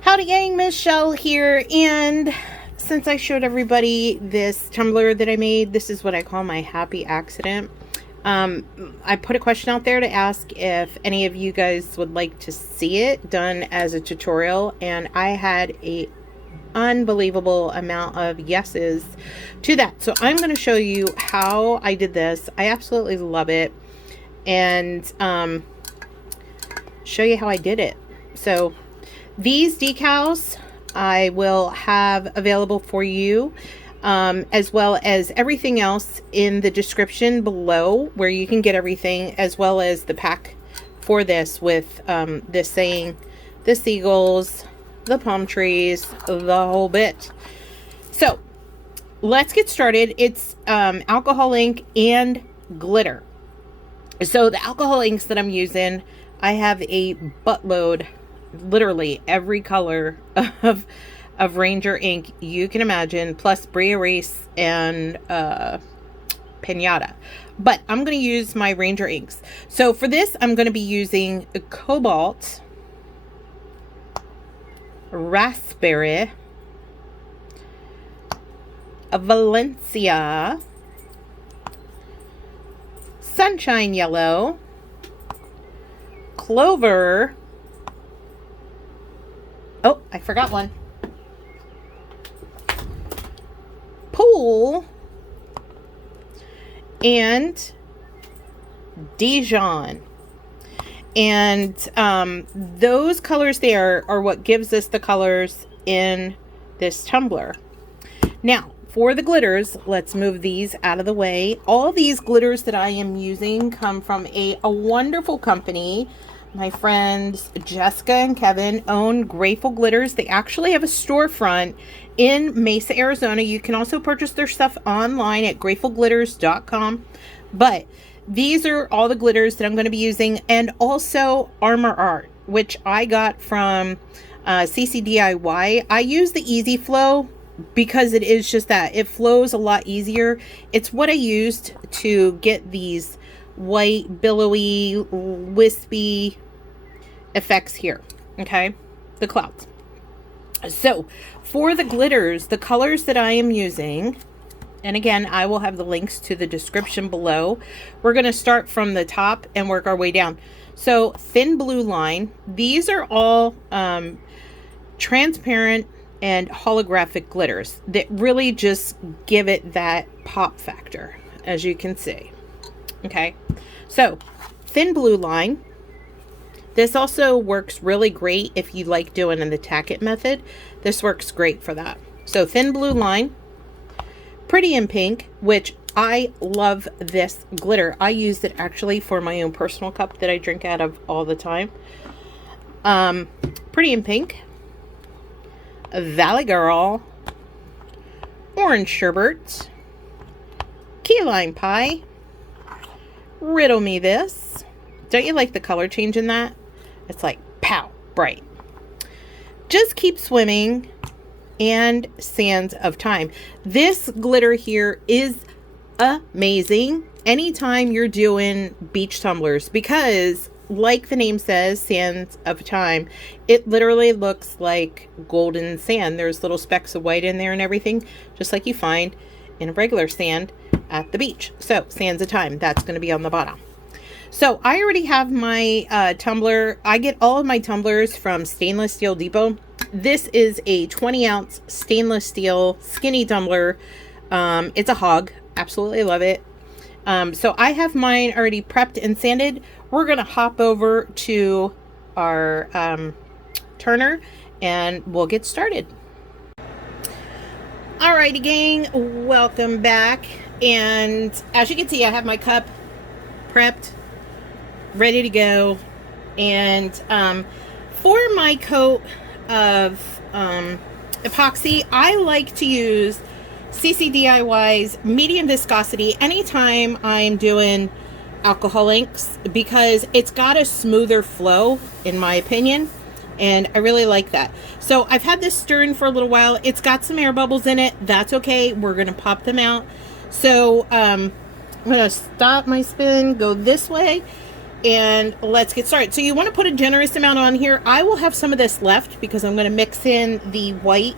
Howdy gang, Michelle here, and since I showed everybody this tumbler that I made, this is what I call my happy accident. I put a question out there to ask if any of you guys would like to see it done as a tutorial, and I had a unbelievable amount of yeses to that. So I'm going to show you how I did this. I absolutely love it, and show you how I did it. So these decals I will have available for you, as well as everything else in the description below, where you can get everything, as well as the pack for this with this saying, the seagulls, the palm trees, the whole bit. So let's get started. It's alcohol ink and glitter. So the alcohol inks that I'm using, I have a buttload, literally every color of Ranger ink you can imagine, plus Brie Erase and Pinata. But I'm going to use my Ranger inks. So for this, I'm going to be using Cobalt, Raspberry, Valencia, Sunshine Yellow, Clover. Oh, I forgot one. Pool, and Dijon. And those colors there are what gives us the colors in this tumbler. Now, for the glitters, let's move these out of the way. All these glitters that I am using come from a wonderful company. My friends Jessica and Kevin own Grateful Glitters. They actually have a storefront in Mesa, Arizona. You can also purchase their stuff online at gratefulglitters.com. But these are all the glitters that I'm going to be using, and also Armor Art, which I got from CCDIY. I use the Easy Flow because it is just that. It flows a lot easier. It's what I used to get these white, billowy, wispy effects here. Okay, the clouds. So for the glitters, the colors that I am using, and again, I will have the links to the description below. We're going to start from the top and work our way down. So thin blue line, these are all transparent and holographic glitters that really just give it that pop factor, as you can see. Okay, so thin blue line. This also works really great if you like doing in the tack it method. This works great for that. So thin blue line, Pretty in Pink, which I love this glitter. I used it actually for my own personal cup that I drink out of all the time. Pretty in Pink, Valley Girl, Orange Sherbet, Key Lime Pie, Riddle Me This. Don't you like the color change in that? It's like pow, bright. Just Keep Swimming, and Sands of Time. This glitter here is amazing anytime you're doing beach tumblers, because like the name says, Sands of Time, it literally looks like golden sand. There's little specks of white in there and everything, just like you find in a regular sand at the beach. So Sands of Time, that's going to be on the bottom. So I already have my tumbler. I get all of my tumblers from Stainless Steel Depot. This is a 20-ounce stainless steel skinny tumbler. It's a hog. Absolutely love it. So I have mine already prepped and sanded. We're going to hop over to our turner and we'll get started. Alrighty gang, welcome back. And as you can see, I have my cup prepped, ready to go. And for my coat of epoxy, I like to use CCDIY's medium viscosity anytime I'm doing alcohol inks, because it's got a smoother flow in my opinion, and I really like that. So I've had this stirring for a little while. It's got some air bubbles in it. That's okay, we're gonna pop them out. So I'm gonna stop my spin, go this way, and let's get started. So you want to put a generous amount on here. I will have some of this left because I'm going to mix in the white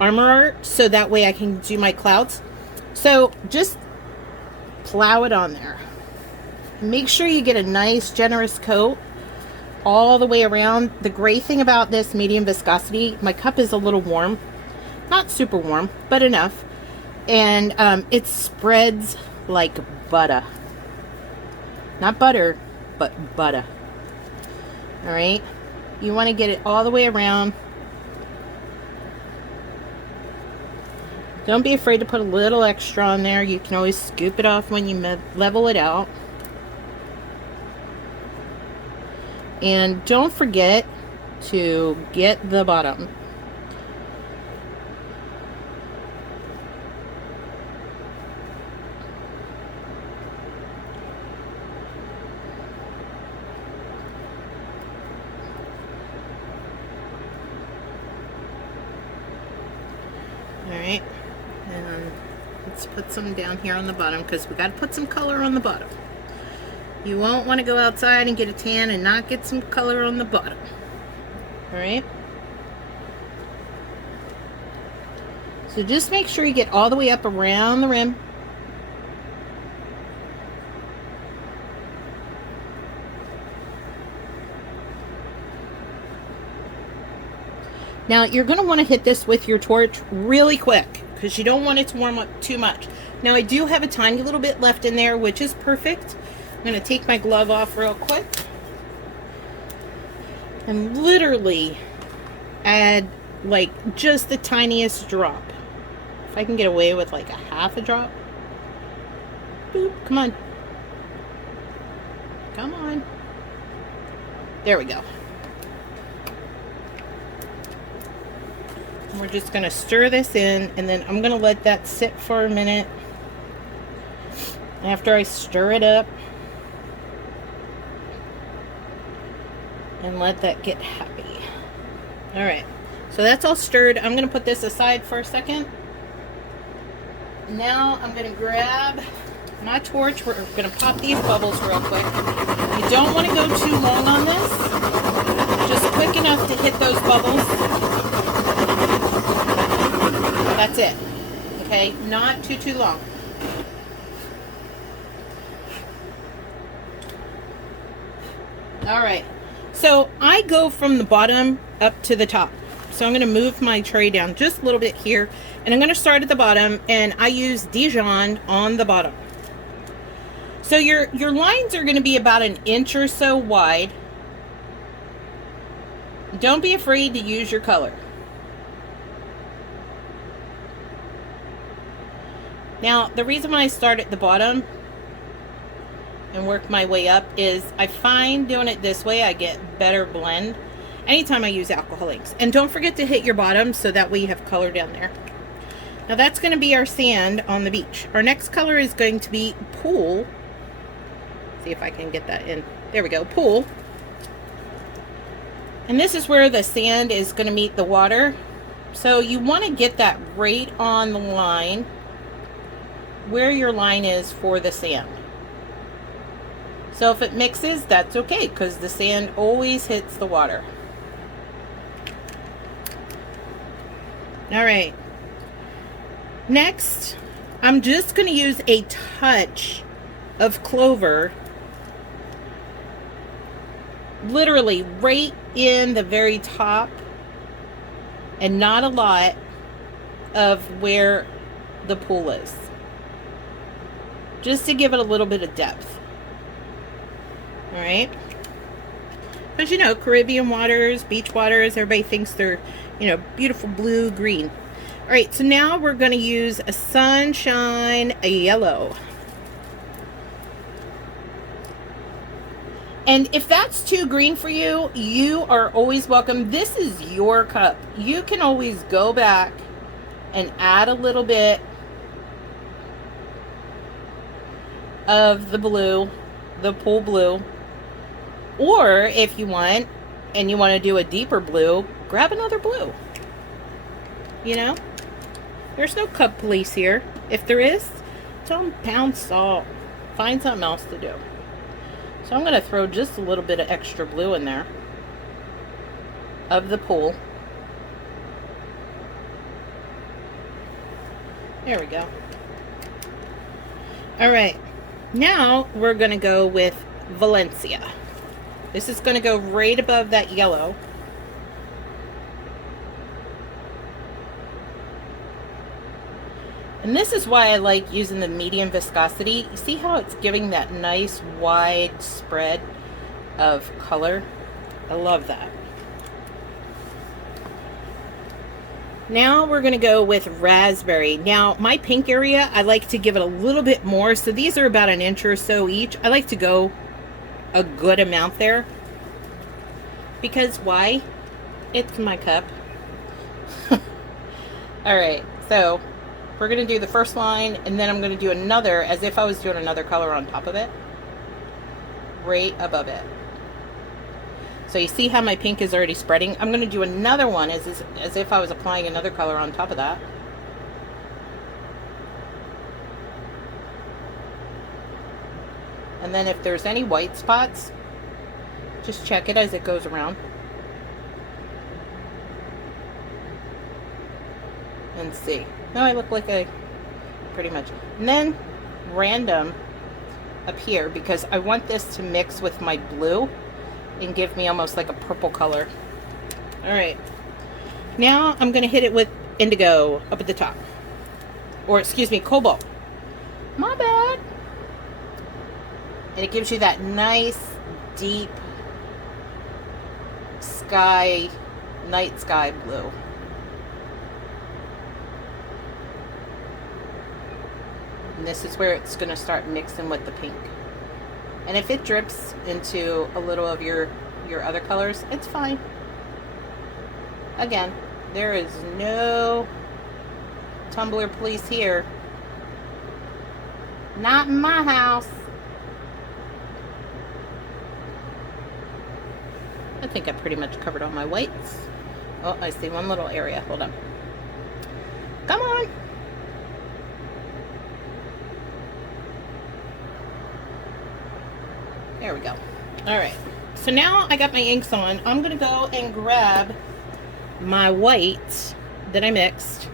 armor art so that way I can do my clouds. So just plow it on there. Make sure you get a nice generous coat all the way around. The great thing about this medium viscosity, my cup is a little warm, not super warm, but enough, and it spreads like butter. Not butter, but butter. All right, you want to get it all the way around. Don't be afraid to put a little extra on there. You can always scoop it off when you level it out. And don't forget to get the bottom. Alright, and let's put some down here on the bottom because we got to put some color on the bottom. You won't want to go outside and get a tan and not get some color on the bottom. Alright? So just make sure you get all the way up around the rim. Now you're going to want to hit this with your torch really quick because you don't want it to warm up too much. Now I do have a tiny little bit left in there, which is perfect. I'm going to take my glove off real quick and literally add like just the tiniest drop. If I can get away with like a half a drop. Boop, come on. Come on. There we go. We're just going to stir this in, and then I'm going to let that sit for a minute. After I stir it up and let that get happy. All right, so that's all stirred. I'm going to put this aside for a second. Now I'm going to grab my torch. We're going to pop these bubbles real quick. You don't want to go too long on this. Just quick enough to hit those bubbles. That's it. Okay, not too long. All right, so I go from the bottom up to the top. So I'm going to move my tray down just a little bit here, and I'm going to start at the bottom, and I use Dijon on the bottom. So your lines are going to be about an inch or so wide. Don't be afraid to use your color. Now, the reason why I start at the bottom and work my way up is I find doing it this way I get better blend anytime I use alcohol inks. And don't forget to hit your bottom so that way you have color down there. Now that's going to be our sand on the beach. Our next color is going to be pool. See if I can get that in. There we go, pool. And this is where the sand is going to meet the water. So you want to get that right on the line where your line is for the sand. So if it mixes, that's okay because the sand always hits the water. All right. Next, I'm just going to use a touch of Clover, literally right in the very top, and not a lot of where the pool is, just to give it a little bit of depth. All right, because you know, Caribbean waters, beach waters, everybody thinks they're, you know, beautiful blue, green. All right, so now we're going to use a sunshine yellow. And if that's too green for you, you are always welcome. This is your cup. You can always go back and add a little bit of the blue, the pool blue. Or if you want, and you want to do a deeper blue, grab another blue. You know, there's no cup police here. If there is, tell them pound salt. Find something else to do. So I'm going to throw just a little bit of extra blue in there of the pool. There we go. All right, now we're going to go with Valencia. This is going to go right above that yellow. And this is why I like using the medium viscosity. You see how it's giving that nice wide spread of color? I love that. Now we're going to go with raspberry. Now my pink area, I like to give it a little bit more. So these are about 1 inch or so each. I like to go a good amount there. Because why? It's my cup. All right, so we're going to do the first line, and then I'm going to do another as if I was doing another color on top of it. Right above it. So you see how my pink is already spreading? I'm going to do another one as if I was applying another color on top of that. And then if there's any white spots, just check it as it goes around. And see. Now I look like I pretty much. And then random up here, because I want this to mix with my blue and give me almost like a purple color. All right, now I'm going to hit it with indigo up at the top, or excuse me, cobalt. My bad. And it gives you that nice deep sky, night sky blue. And this is where it's going to start mixing with the pink. And if it drips into a little of your other colors, it's fine. Again, there is no tumbler police here. Not in my house. I think I pretty much covered all my whites. Oh, I see one little area. Hold on. Come on. There we go. All right. So now I got my inks on. I'm going to go and grab my white that I mixed.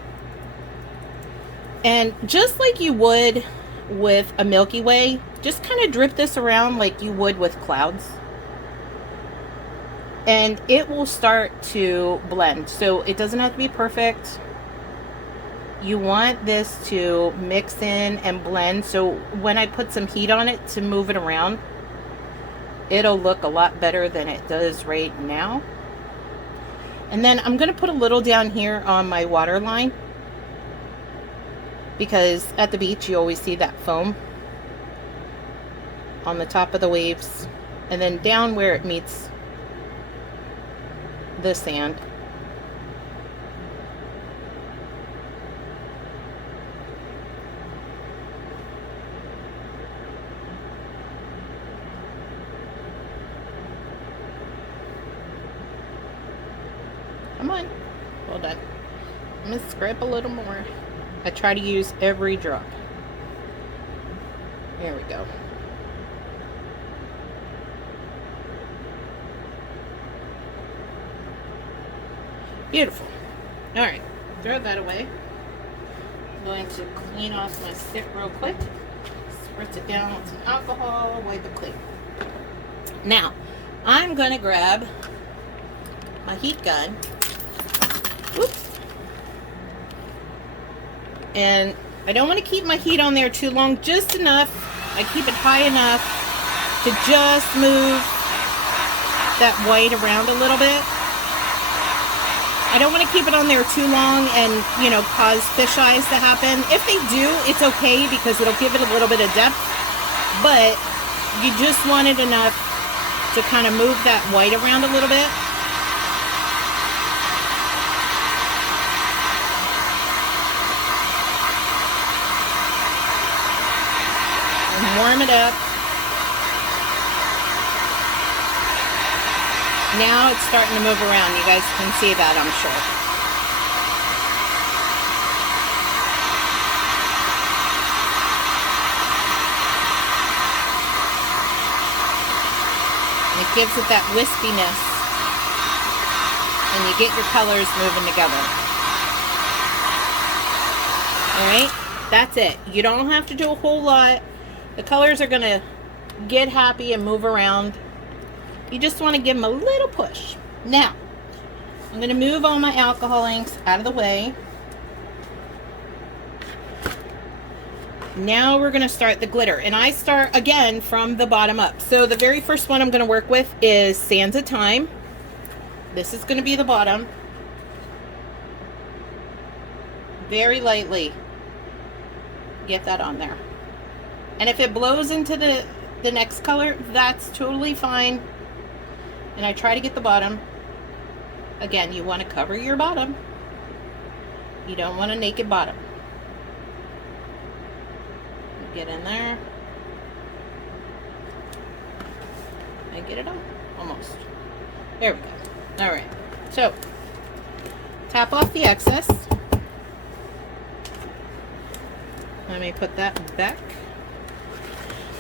And just like you would with a Milky Way, just kind of drip this around like you would with clouds. And it will start to blend. So it doesn't have to be perfect. You want this to mix in and blend. So when I put some heat on it to move it around, it'll look a lot better than it does right now. And then I'm going to put a little down here on my water line, because at the beach you always see that foam on the top of the waves, and then down where it meets the sand. Come on, hold on. I'm gonna scrape a little more. I try to use every drop. There we go. Beautiful. All right, throw that away. I'm going to clean off my stick real quick. Spritz it down with some alcohol, wipe it clean. Now, I'm going to grab my heat gun. Whoops. And I don't want to keep my heat on there too long, just enough. I keep it high enough to just move that white around a little bit. I don't want to keep it on there too long and, you know, cause fish eyes to happen. If they do, it's okay because it'll give it a little bit of depth. But you just want it enough to kind of move that white around a little bit. And warm it up. Now it's starting to move around. You guys can see that, I'm sure. it gives it that wispiness, and you get your colors moving together. Alright, that's it. You don't have to do a whole lot. The colors are going to get happy and move around. You just want to give them a little push. Now, I'm going to move all my alcohol inks out of the way. Now we're going to start the glitter. And I start, again, from the bottom up. So the very first one I'm going to work with is Sands of Time. This is going to be the bottom. Very lightly get that on there. And if it blows into the next color, that's totally fine. And I try to get the bottom. Again, you want to cover your bottom. You don't want a naked bottom. Get in there. I get it on? Almost. There we go. Alright. So, tap off the excess. Let me put that back.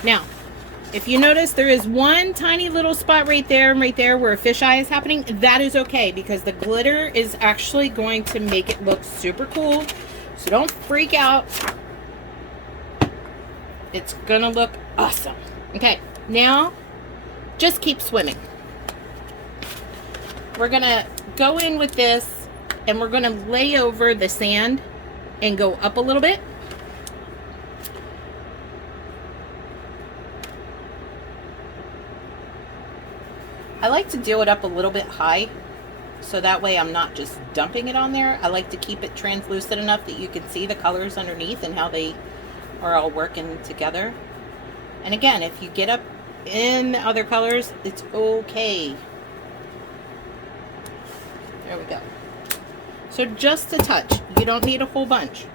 Now, if you notice, there is one tiny little spot right there and right there where a fisheye is happening. That is okay, because the glitter is actually going to make it look super cool. So don't freak out. It's gonna look awesome. Okay, now just keep swimming. We're gonna go in with this and we're gonna lay over the sand and go up a little bit. I like to do it up a little bit high, so that way I'm not just dumping it on there. I like to keep it translucent enough that you can see the colors underneath and how they are all working together. And again, if you get up in the other colors, it's okay. There we go. So just a touch. You don't need a whole bunch.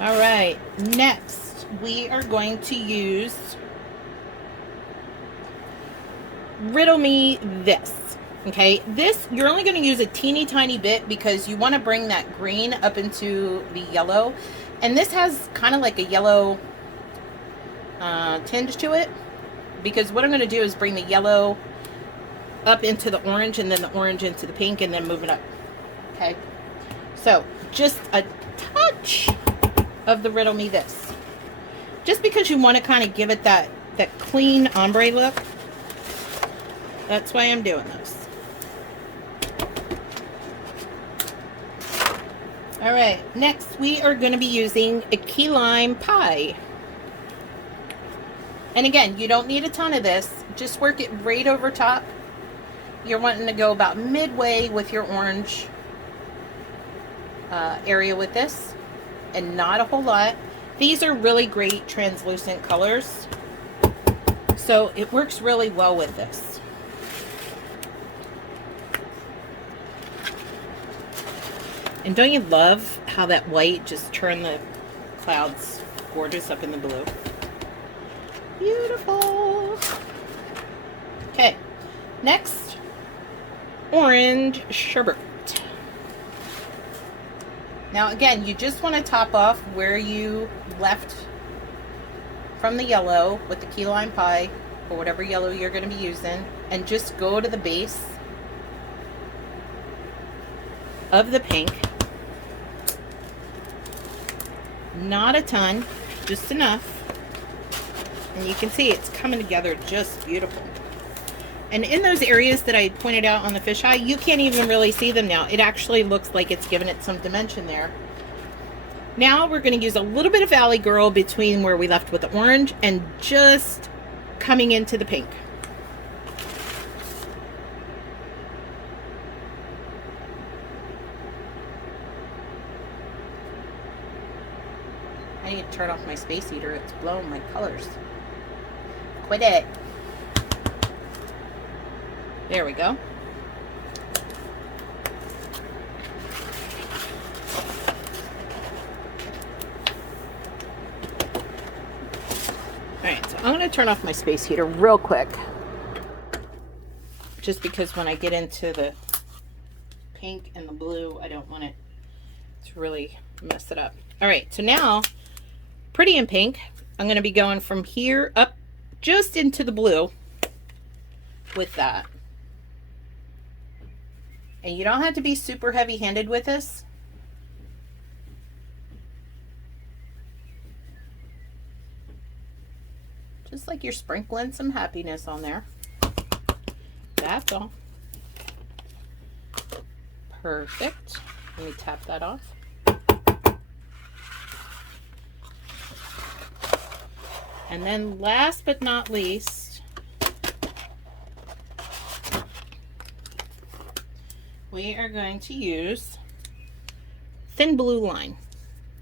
All right, next we are going to use Riddle Me This. Okay, this you're only going to use a teeny tiny bit because you want to bring that green up into the yellow, and this has kind of like a yellow tinge to it, because what I'm going to do is bring the yellow up into the orange and then the orange into the pink and then move it up. Okay, so just a touch of the Riddle Me This, just because you want to kind of give it that clean ombre look. That's why I'm doing this. All right, next we are going to be using a key lime pie. And again, you don't need a ton of this. Just work it right over top. You're wanting to go about midway with your orange area with this, and not a whole lot. These are really great translucent colors, so it works really well with this. And don't you love how that white just turned the clouds gorgeous up in the blue? Beautiful. Okay, next, orange sherbet. Now again, you just want to top off where you left from the yellow with the key lime pie, or whatever yellow you're going to be using, and just go to the base of the pink. Not a ton, just enough. And you can see it's coming together just beautiful. And in those areas that I pointed out on the fisheye, you can't even really see them now. It actually looks like it's given it some dimension there. Now we're going to use a little bit of Valley Girl between where we left with the orange and just coming into the pink. I need to turn off my space heater. It's blowing my colors. Quit it. There we go. Alright, so I'm going to turn off my space heater real quick. Just because when I get into the pink and the blue, I don't want it to really mess it up. All right, so now, pretty in pink, I'm going to be going from here up just into the blue with that. And you don't have to be super heavy-handed with this. Just like you're sprinkling some happiness on there. That's all. Perfect. Let me tap that off. And then last but not least, we are going to use Thin Blue Line.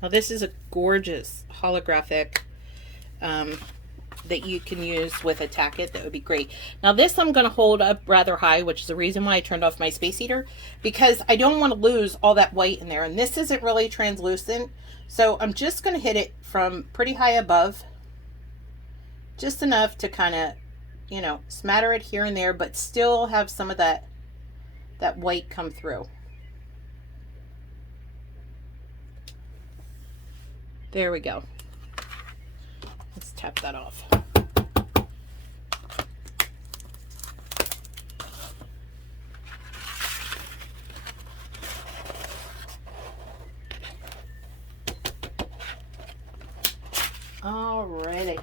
Now this is a gorgeous holographic that you can use with a tacket. That would be great. Now this I'm going to hold up rather high, which is the reason why I turned off my space heater, because I don't want to lose all that white in there. And this isn't really translucent, so I'm just going to hit it from pretty high above, just enough to kind of, you know, smatter it here and there, but still have some of that white come through. There we go. Let's tap that off. Alrighty.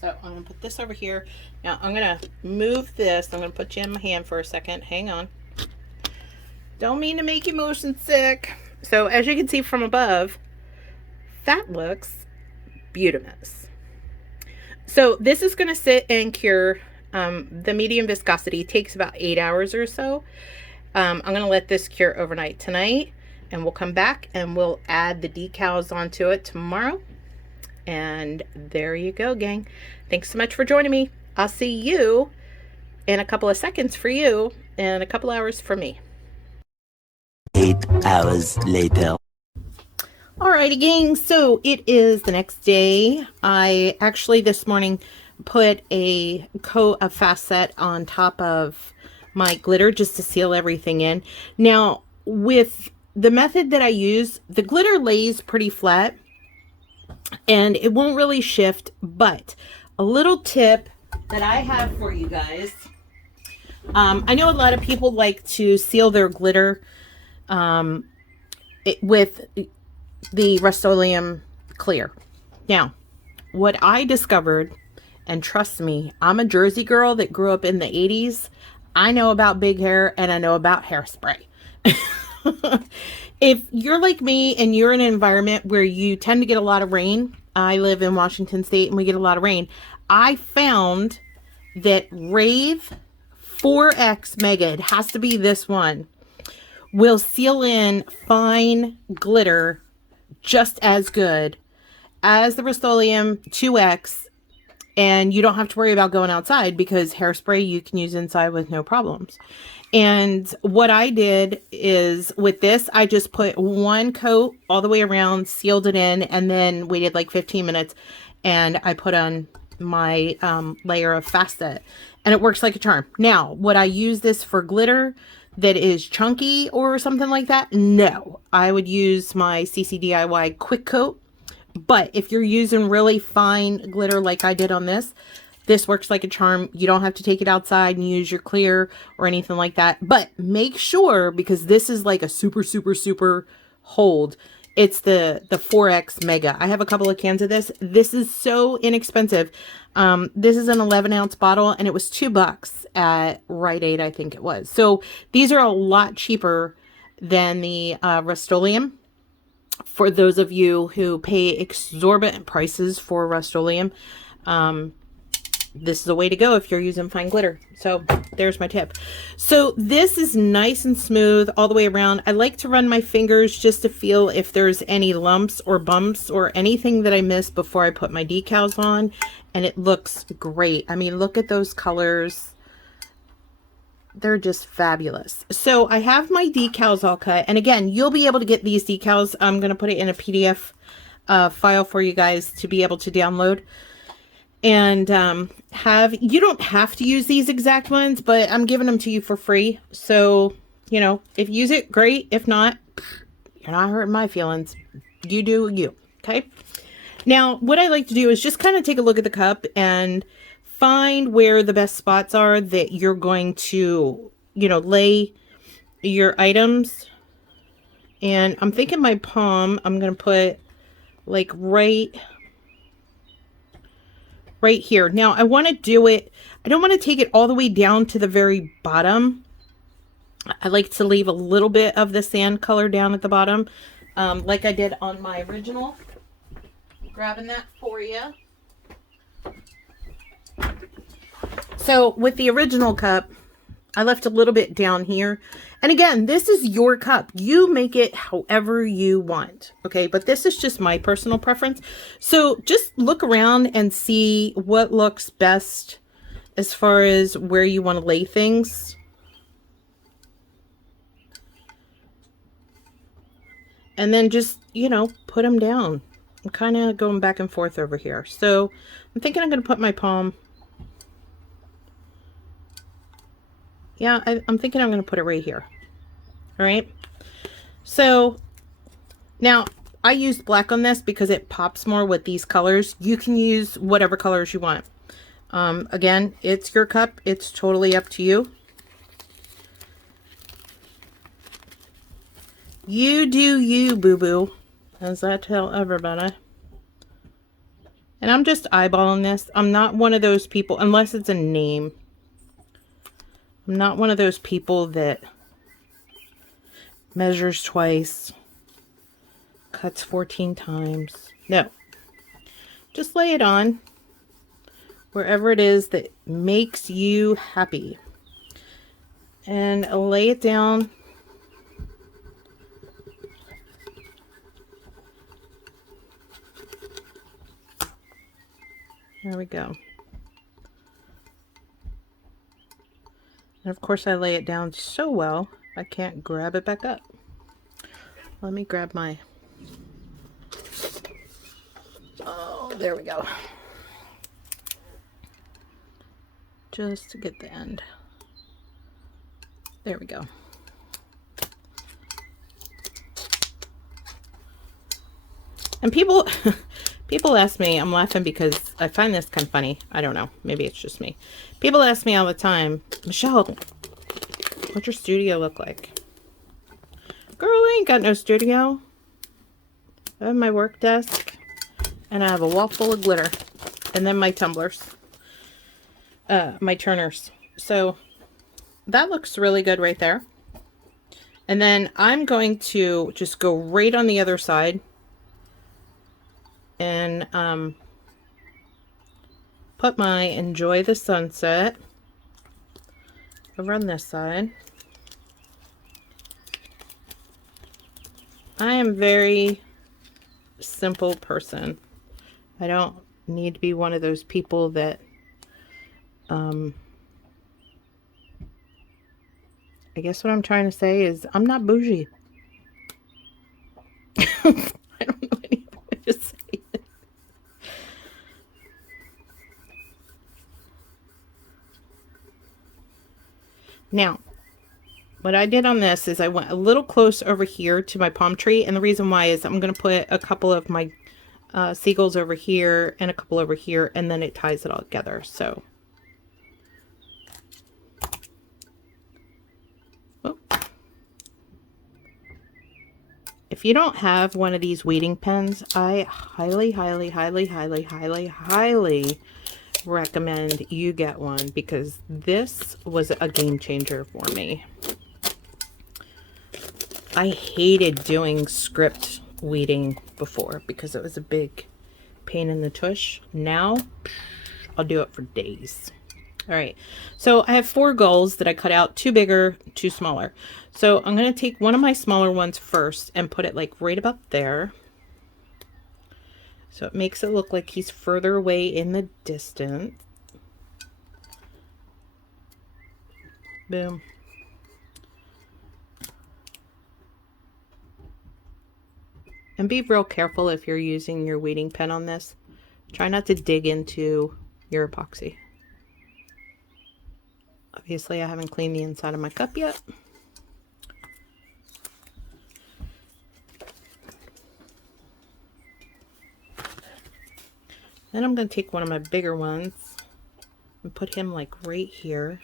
So I'm going to put this over here. Now I'm going to move this. I'm going to put you in my hand for a second. Hang on. Don't mean to make you motion sick. So as you can see from above, that looks beautimous. So this is going to sit and cure. The medium viscosity takes about 8 hours or so. I'm going to let this cure overnight tonight, and we'll come back and we'll add the decals onto it tomorrow. And there you go, gang. Thanks so much for joining me. I'll see you in a couple of seconds for you and a couple hours for me. 8 hours later. Alrighty, gang. So it is the next day. I actually this morning put a coat of Fast Set on top of my glitter just to seal everything in. Now, with the method that I use, the glitter lays pretty flat and it won't really shift, but a little tip that I have for you guys. I know a lot of people like to seal their glitter with the Rust-Oleum clear. Now, what I discovered, and trust me, I'm a Jersey girl that grew up in the 80s. I know about big hair and I know about hairspray. If you're like me and you're in an environment where you tend to get a lot of rain, I live in Washington State and we get a lot of rain. I found that Rave 4X Mega, it has to be this one, will seal in fine glitter just as good as the Rust-Oleum 2X, and you don't have to worry about going outside because hairspray you can use inside with no problems. And what I did is with this, I just put one coat all the way around, sealed it in, and then waited like 15 minutes and I put on my layer of Fast Set, and it works like a charm. Now, would I use this for glitter that is chunky or something like that? No, I would use my CC DIY quick coat. But if you're using really fine glitter like I did on this, this works like a charm. You don't have to take it outside and use your clear or anything like that. But make sure, because this is like a super, super, super hold. It's the 4X Mega. I have a couple of cans of this. This is so inexpensive. This is an 11-ounce bottle, and it was $2 at Rite Aid, I think it was. So these are a lot cheaper than the Rust-Oleum. For those of you who pay exorbitant prices for Rust-Oleum, this is the way to go if you're using fine glitter. So there's my tip. So this is nice and smooth all the way around. I like to run my fingers just to feel if there's any lumps or bumps or anything that I missed before I put my decals on, and it looks great. I mean, look at those colors. They're just fabulous. So I have my decals all cut, and again, you'll be able to get these decals. I'm going to put it in a PDF file for you guys to be able to download. And you don't have to use these exact ones, but I'm giving them to you for free. So, you know, if you use it, great. If not, You're not hurting my feelings. You do you. Okay. Now, what I like to do is just kind of take a look at the cup and find where the best spots are that you're going to, you know, lay your items. And I'm thinking my palm, I'm going to put like right here. Now, I want to do it, I don't want to take it all the way down to the very bottom. I like to leave a little bit of the sand color down at the bottom, like I did on my original. Grabbing that for you. So with the original cup, I left a little bit down here. And again, this is your cup. You make it however you want. Okay, but this is just my personal preference. So just look around and see what looks best as far as where you want to lay things. And then just, you know, put them down. I'm kind of going back and forth over here. So I'm thinking I'm going to put my palm. Yeah, I'm thinking I'm going to put it right here. All right. So now I used black on this because it pops more with these colors. You can use whatever colors you want. Again, it's your cup. It's totally up to you. You do you, boo-boo, as I tell everybody. And I'm just eyeballing this. I'm not one of those people, unless it's a name. I'm not one of those people that measures twice, cuts 14 times. No. Just lay it on wherever it is that makes you happy. And lay it down. There we go. And of course I lay it down so well, I can't grab it back up. Let me grab my... Oh, there we go. Just to get the end. There we go. And people... People ask me, I'm laughing because I find this kind of funny. I don't know. Maybe it's just me. People ask me all the time, Michelle, what's your studio look like? Girl, I ain't got no studio. I have my work desk and I have a wall full of glitter and then my tumblers, my turners. So that looks really good right there. And then I'm going to just go right on the other side and put my Enjoy the Sunset over on this side. I am very simple person. I don't need to be one of those people that I guess what I'm trying to say is I'm not bougie. I don't know any other way to say it. Now, what I did on this is I went a little close over here to my palm tree. And the reason why is I'm going to put a couple of my seagulls over here and a couple over here. And then it ties it all together. So. Oh. If you don't have one of these weeding pens, I highly, highly, highly, highly, highly, highly recommend you get one because this was a game changer for me. I hated doing script weeding before because it was a big pain in the tush. Now I'll do it for days. All right, so I have 4 gulls that I cut out, 2 bigger, 2 smaller. So I'm going to take one of my smaller ones first and put it like right about there. So it makes it look like he's further away in the distance. Boom. And be real careful if you're using your weeding pen on this. Try not to dig into your epoxy. Obviously, I haven't cleaned the inside of my cup yet. Then I'm going to take one of my bigger ones and put him like right here.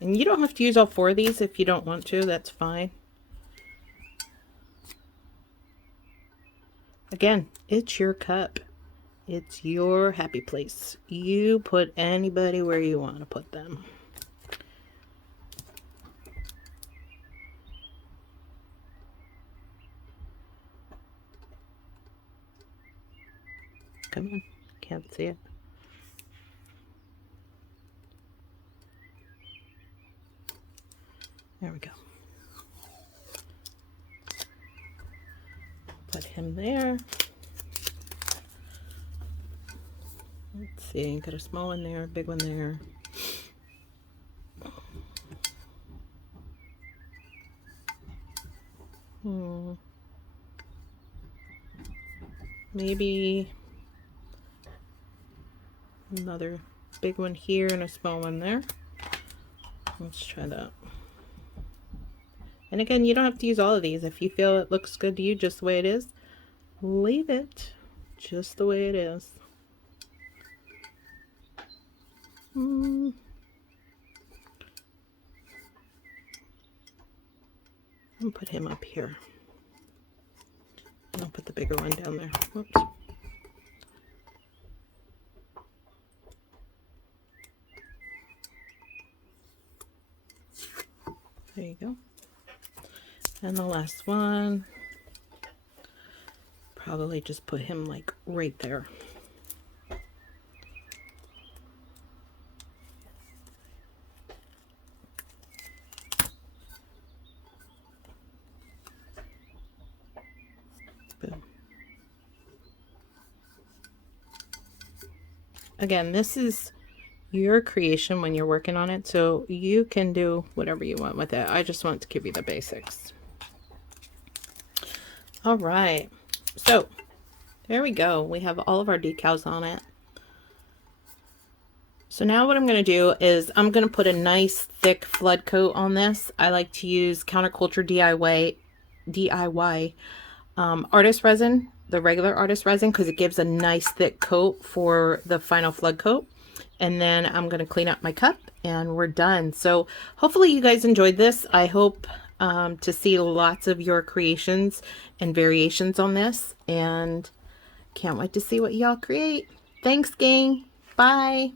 And you don't have to use all 4 of these if you don't want to, that's fine. Again, it's your cup. It's your happy place. You put anybody where you want to put them. Come on, can't see it. There we go. Put him there. Let's see, got a small one there, a big one there. Maybe another big one here and a small one there. Let's try that. And again, you don't have to use all of these. If you feel it looks good to you just the way it is, leave it just the way it is. And put him up here. And I'll put the bigger one down there. Whoops. There you go. And the last one, probably just put him like right there. Boom. Again, this is your creation when you're working on it, so you can do whatever you want with it. I just want to give you the basics. All right, so there we go. We have all of our decals on it. So now what I'm going to do is I'm going to put a nice thick flood coat on this. I like to use Counterculture DIY artist resin, the regular artist resin, because it gives a nice thick coat for the final flood coat. And then I'm going to clean up my cup and we're done. So hopefully you guys enjoyed this. I hope to see lots of your creations and variations on this, and can't wait to see what y'all create. Thanks, gang. Bye.